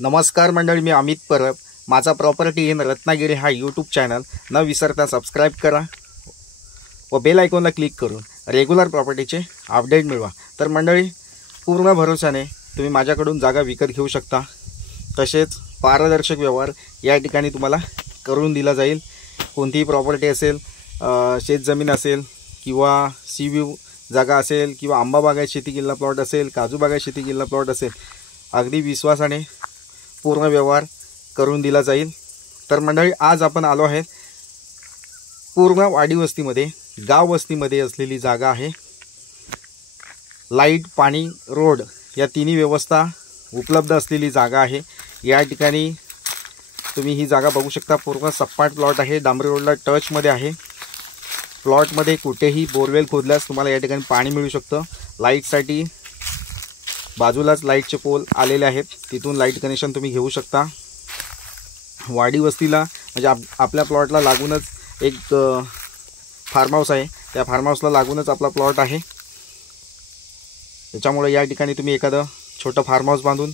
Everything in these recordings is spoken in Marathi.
नमस्कार मंडळी, मी अमित परब. माझा प्रॉपर्टी इन रत्नागिरी हा यूट्यूब चॅनल न विसरता सबस्क्राईब करा व बेल आयकॉनला क्लिक करून रेग्युलर प्रॉपर्टीचे अपडेट मिळवा. तर मंडळी, पूर्ण भरोशाने तुम्ही माझ्याकडून जागा विकत घेऊ शकता. तसेच पारदर्शक व्यवहार या ठिकाणी तुम्हाला करून दिला जाईल. कोणतीही प्रॉपर्टी असेल, शेतजमीन असेल किंवा सी व्ह्यू जागा असेल किंवा आंबा बागायत शेती केलेला प्लॉट असेल, काजू बागायत शेती केलेला प्लॉट असेल, अगदी विश्वासाने पूर्ण व्यवहार करून दिला जाईल. तर मंडळी, आज आपण आलो आहे पूर्ण वाडी वस्तीमध्ये, गाव वस्तीमध्ये असलेली जागा आहे. लाईट, पाणी, रोड या तिन्ही व्यवस्था उपलब्ध असलेली जागा आहे. या ठिकाणी तुम्ही ही जागा बघू शकता. पूर्ण सपाट प्लॉट आहे, डांबरी रोडला टचमध्ये आहे. प्लॉटमध्ये कुठेही बोरवेल खोदल्यास तुम्हाला या ठिकाणी पाणी मिळू शकतं. लाईटसाठी बाजूलाच लाईटचे पोल आलेले आहेत, तिथून लाईट कनेक्शन तुम्ही घेऊ शकता. वाडी वस्तीला म्हणजे आपल्या प्लॉटला लागूनच एक फार्म हाऊस आहे. त्या फार्म हाऊसला लागूनच आपला प्लॉट आहे. त्याच्यामुळे या ठिकाणी तुम्ही एखादं छोटं फार्म हाऊस बांधून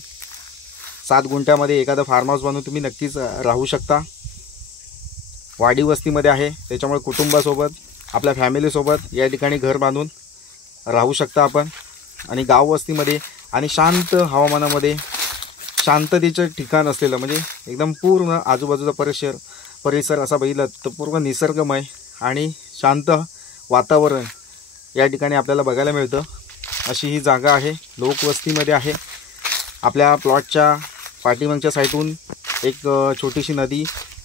7 गुंठ्यामध्ये एखादं फार्म हाऊस बांधून तुम्ही नक्कीच राहू शकता. वाडी वस्तीमध्ये आहे, त्याच्यामुळे कुटुंबासोबत, आपल्या फॅमिलीसोबत या ठिकाणी घर बांधून राहू शकता आपण. आणि गाव वस्तीमध्ये आणि शांत हवामानामध्ये, शांततेचं ठिकाण असलेलं, म्हणजे एकदम पूर्ण आजूबाजूचा परिसर असा बघितला तर पूर्ण निसर्गमय आणि शांत वातावरण या ठिकाणी आपल्याला बघायला मिळतं. अशी ही जागा आहे, लोकवस्तीमध्ये आहे. आपल्या प्लॉटच्या पाठीमागच्या साईडून एक छोटीशी नदी,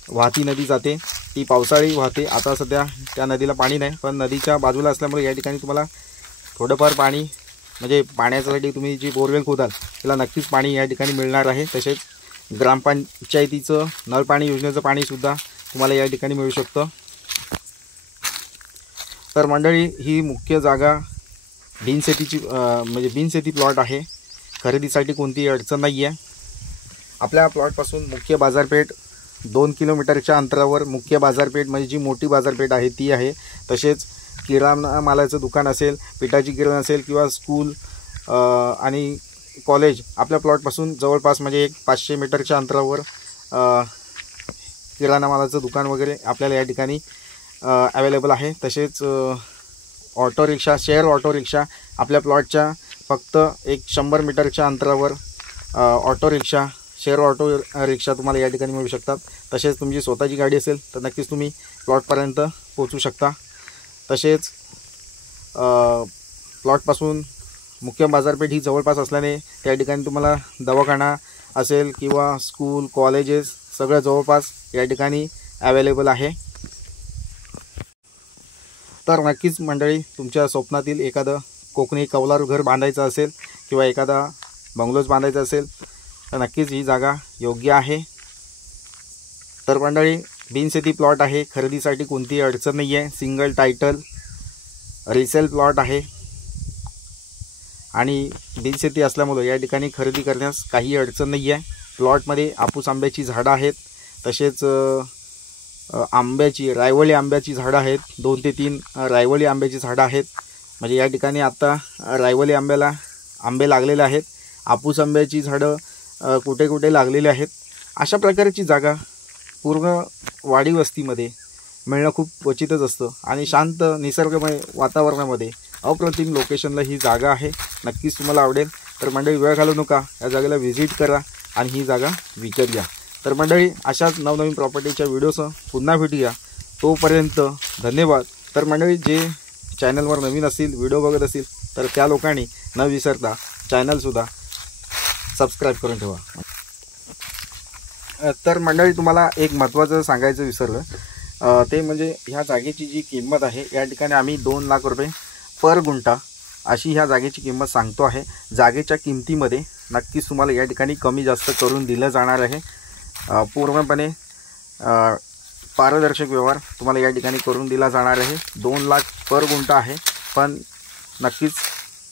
वाहती नदी जाते. ती पावसाळी वाहते. आता सध्या त्या नदीला पाणी नाही, पण नदीच्या बाजूला असल्यामुळे या ठिकाणी तुम्हाला थोडंफार पाणी, म्हणजे पाण्यासाठी तुम्ही जी बोरवेल खोदाल त्याला नक्कीच पाणी या ठिकाणी मिळणार आहे. तसेच ग्रामपंचायतीचं नळ पाणी योजनेचं पाणीसुद्धा तुम्हाला या ठिकाणी मिळू शकतं. तर मंडळी, ही मुख्य जागा बिनशेतीची म्हणजे बिनशेती प्लॉट आहे. खरेदीसाठी कोणतीही अडचण नाही आहे. आपल्या प्लॉटपासून मुख्य बाजारपेठ 2 किलोमीटरच्या अंतरावर मुख्य बाजारपेठ, म्हणजे जी मोठी बाजारपेठ आहे ती आहे. तसेच किराणा मालाचं दुकान असेल, पिठाची गिरण असेल किंवा स्कूल आणि कॉलेज आपल्या प्लॉटपासून जवळपास म्हणजे एक 500 मीटरच्या अंतरावर किराणा मालाचं दुकान वगैरे आपल्याला या ठिकाणी अवेलेबल आहे. तसेच auto rickshaw, share auto rickshaw आपल्या प्लॉटच्या फक्त एक 100 मीटरच्या अंतरावर auto rickshaw, share auto rickshaw तुम्हाला या ठिकाणी मिळू शकतात. तसेच तुमची स्वतःची गाडी असेल तर नक्कीच तुम्ही प्लॉटपर्यंत पोहोचू शकता. तसेच प्लॉटपासून मुख्य बाजारपेठ ही जवळपास असल्याने त्या ठिकाणी तुम्हाला दवाखाना असेल किंवा स्कूल, कॉलेजेस सगळं जवळपास या ठिकाणी अवेलेबल आहे. तर नक्कीच मंडळी, तुमच्या स्वप्नातील एखादं कोकणी कौलारू घर बांधायचं असेल किंवा एखादा बंगलोज बांधायचा असेल तर नक्कीच ही जागा योग्य आहे. तर मंडळी, बिनशेती प्लॉट आहे, खरेदीसाठी कोणतीही अडचण नाही आहे. सिंगल टायटल रिसेल प्लॉट आहे आणि बिनशेती असल्यामुळे या ठिकाणी खरेदी करण्यास काही अडचण नाही आहे. प्लॉटमध्ये हापूस आंब्याची झाडं आहेत. तसेच आंब्याची, रायवळी आंब्याची झाडं आहेत. 2 ते 3 रायवळी आंब्याची झाडं आहेत. म्हणजे या ठिकाणी आता रायवळी आंब्याला आंबे लागलेले आहेत. हापूस आंब्याची झाडं कुठे कुठे लागलेले आहेत. अशा प्रकारची जागा पूर्ण वाडी वस्तीमध्ये मिळणं खूप क्वचितच असतं आणि शांत निसर्गमय वातावरणामध्ये अप्रतिम लोकेशनला ही जागा आहे. नक्कीच तुम्हाला आवडेल. तर मंडळी, वेळ घालवू नका, या जागेला व्हिजिट करा आणि ही जागा विकत घ्या. तर मंडळी, अशाच नवनवीन प्रॉपर्टीच्या व्हिडिओसह पुन्हा भेटूया. तोपर्यंत धन्यवाद. तर मंडळी, जे चॅनलवर नवीन असतील, व्हिडिओ बघत असतील तर त्या लोकांनी न विसरता चॅनलसुद्धा सबस्क्राईब करून ठेवा. तर मंडळी, तुम्हाला एक महत्त्वाचं सांगायचं विसरलं, ते म्हणजे ह्या जागेची जी किंमत आहे, या ठिकाणी आम्ही 2 लाख रुपये पर गुंठा अशी ह्या जागेची किंमत सांगतो आहे. जागेच्या किमतीमध्ये नक्कीच तुम्हाला या ठिकाणी कमी जास्त करून दिलं जाणार आहे. पूर्णपणे पारदर्शक व्यवहार तुम्हाला या ठिकाणी करून दिला जाणार आहे. 2 लाख पर गुंठा आहे, पण नक्कीच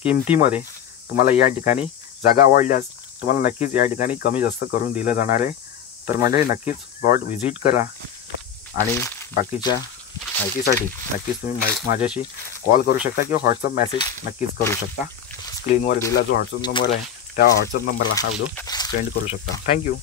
किमतीमध्ये तुम्हाला या ठिकाणी जागा आवडल्यास तुम्हाला नक्कीच या ठिकाणी कमी जास्त करून दिलं जाणार आहे. तर मंडळी, नक्कीच प्लॉट व्हिजिट करा आणि बाकीच्या माहितीसाठी नक्कीच तुम्ही माझ्याशी कॉल करू शकता किंवा व्हॉट्सअप मेसेज नक्कीच करू शकता. स्क्रीनवर दिलेला जो व्हॉट्सअप नंबर आहे त्या व्हॉट्सअप नंबरला हा व्हिडिओ स्पेंड करू शकता. थँक्यू.